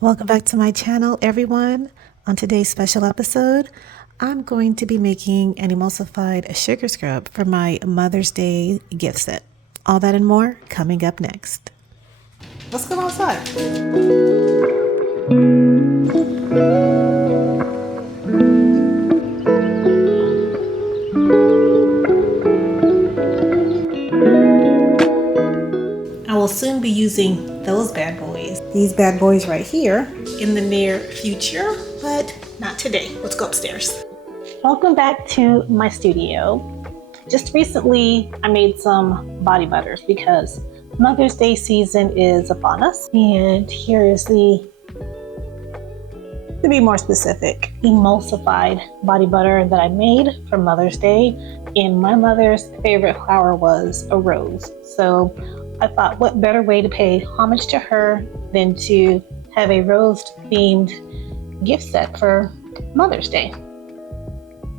Welcome back to my channel, everyone. On today's special episode, I'm going to be making an emulsified sugar scrub for my Mother's Day gift set. All that and more coming up next. Let's go outside. I will soon be using those bad boys, these bad boys right here, in the near future, but not today. Let's go upstairs. Welcome back to my studio. Just recently, I made some body butters because Mother's Day season is upon us. And here is to be more specific, emulsified body butter that I made for Mother's Day. And my mother's favorite flower was a rose. So I thought, what better way to pay homage to her than to have a rose-themed gift set for Mother's Day.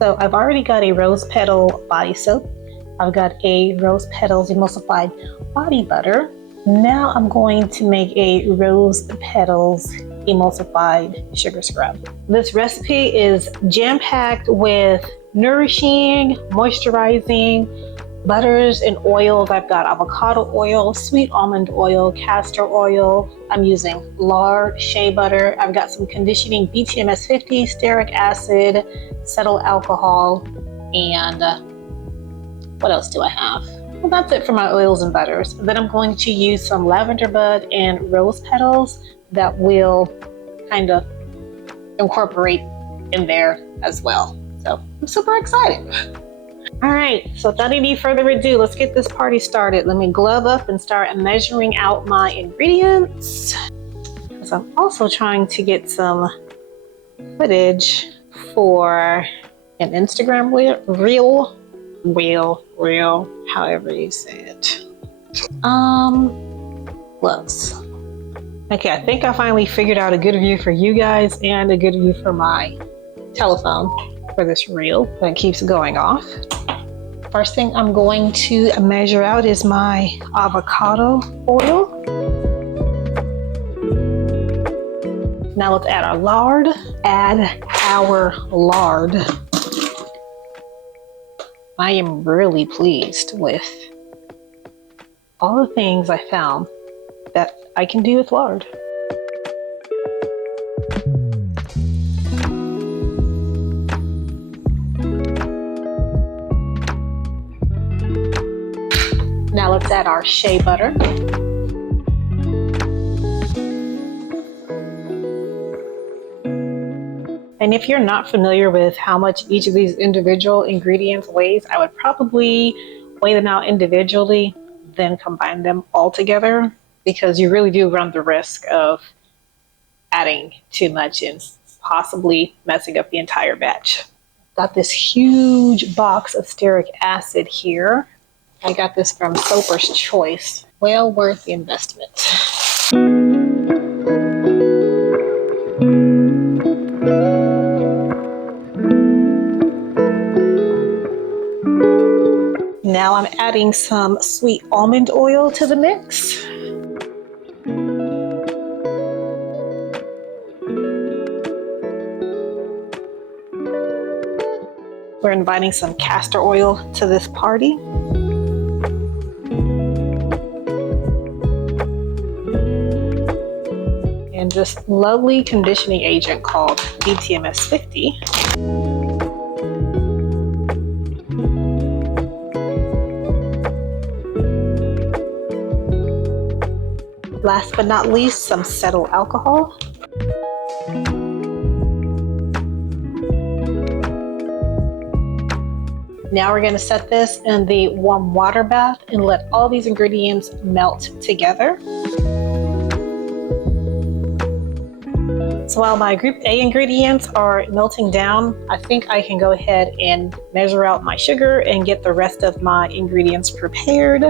So I've already got a rose petal body soap. I've got a rose petals emulsified body butter. Now I'm going to make a rose petals emulsified sugar scrub. This recipe is jam-packed with nourishing, moisturizing butters and oils. I've got avocado oil, sweet almond oil, castor oil. I'm using lard, shea butter. I've got some conditioning BTMS 50, stearic acid, cetyl alcohol, and what else do I have? Well, that's it for my oils and butters. Then I'm going to use some lavender bud and rose petals that will kind of incorporate in there as well. So I'm super excited. All right, so without any further ado, let's get this party started. Let me glove up and start measuring out my ingredients. So I'm also trying to get some footage for an Instagram reel, however you say it. Close. Okay, I think I finally figured out a good view for you guys and a good view for my telephone for this reel that keeps going off. First thing I'm going to measure out is my avocado oil. Now let's add our lard. I am really pleased with all the things I found that I can do with lard. Now let's add our shea butter. And if you're not familiar with how much each of these individual ingredients weighs, I would probably weigh them out individually, then combine them all together, because you really do run the risk of adding too much and possibly messing up the entire batch. Got this huge box of stearic acid here. I got this from Soaper's Choice. Well worth the investment. Now I'm adding some sweet almond oil to the mix. We're inviting some castor oil to this party. And this lovely conditioning agent called BTMS 50. Last but not least, some cetyl alcohol. Now we're going to set this in the warm water bath and let all these ingredients melt together. So while my group A ingredients are melting down, I think I can go ahead and measure out my sugar and get the rest of my ingredients prepared.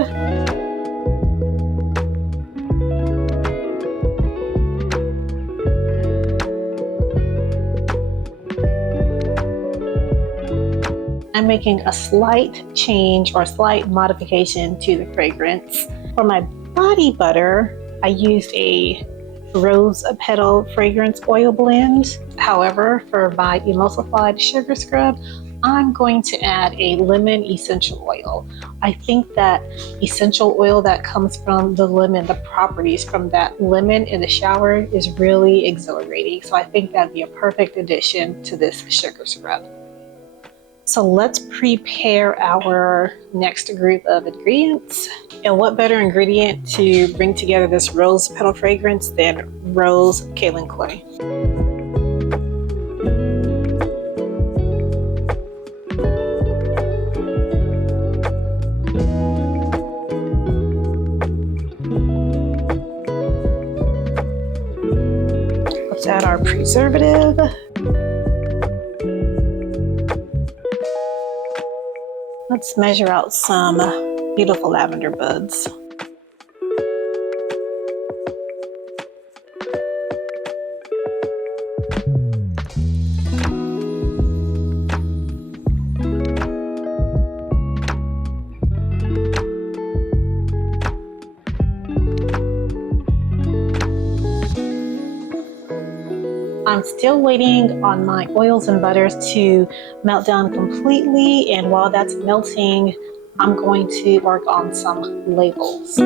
I'm making a slight change or slight modification to the fragrance. For my body butter, I used a rose petal fragrance oil blend. However, for my emulsified sugar scrub, I'm going to add a lemon essential oil. I think that essential oil that comes from the lemon, the properties from that lemon in the shower is really exhilarating. So I think that'd be a perfect addition to this sugar scrub. So let's prepare our next group of ingredients. And what better ingredient to bring together this rose petal fragrance than rose kaolin clay? Let's add our preservative. Let's measure out some beautiful lavender buds. I'm still waiting on my oils and butters to melt down completely, and while that's melting, I'm going to work on some labels.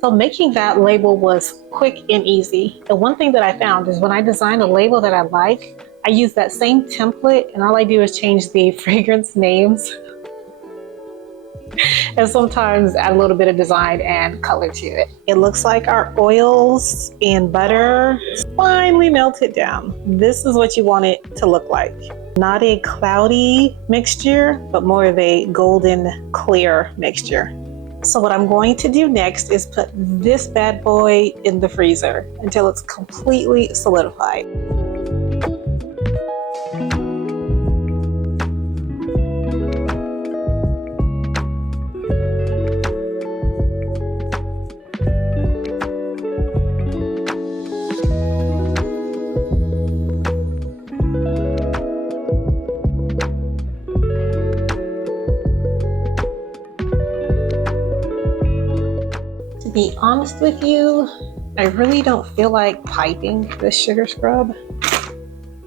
So making that label was quick and easy. The one thing that I found is when I design a label that I like, I use that same template and all I do is change the fragrance names and sometimes add a little bit of design and color to it. It looks like our oils and butter finally melted down. This is what you want it to look like. Not a cloudy mixture, but more of a golden clear mixture. So what I'm going to do next is put this bad boy in the freezer until it's completely solidified. To be honest with you, I really don't feel like piping this sugar scrub.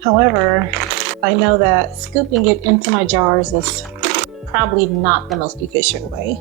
However, I know that scooping it into my jars is probably not the most efficient way.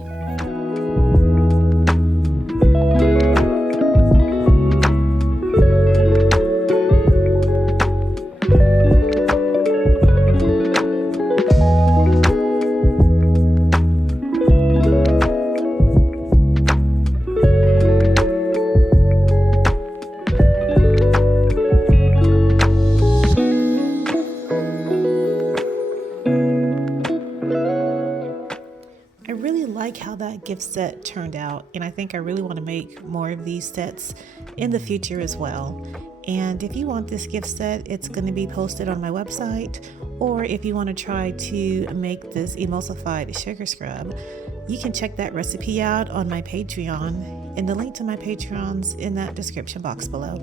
I really like how that gift set turned out, and I think I really want to make more of these sets in the future as well. And if you want this gift set, it's going to be posted on my website, or if you want to try to make this emulsified sugar scrub, you can check that recipe out on my Patreon, and the link to my Patreon's in that description box below.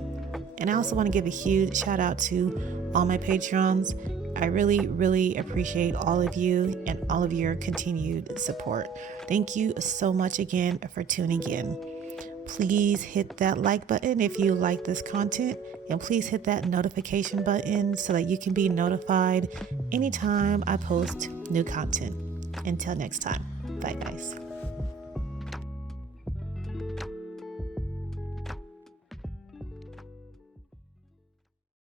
And I also want to give a huge shout out to all my Patrons. I really appreciate all of you and all of your continued support. Thank you so much again for tuning in. Please hit that like button if you like this content, and please hit that notification button so that you can be notified anytime I post new content. Until next time, bye guys.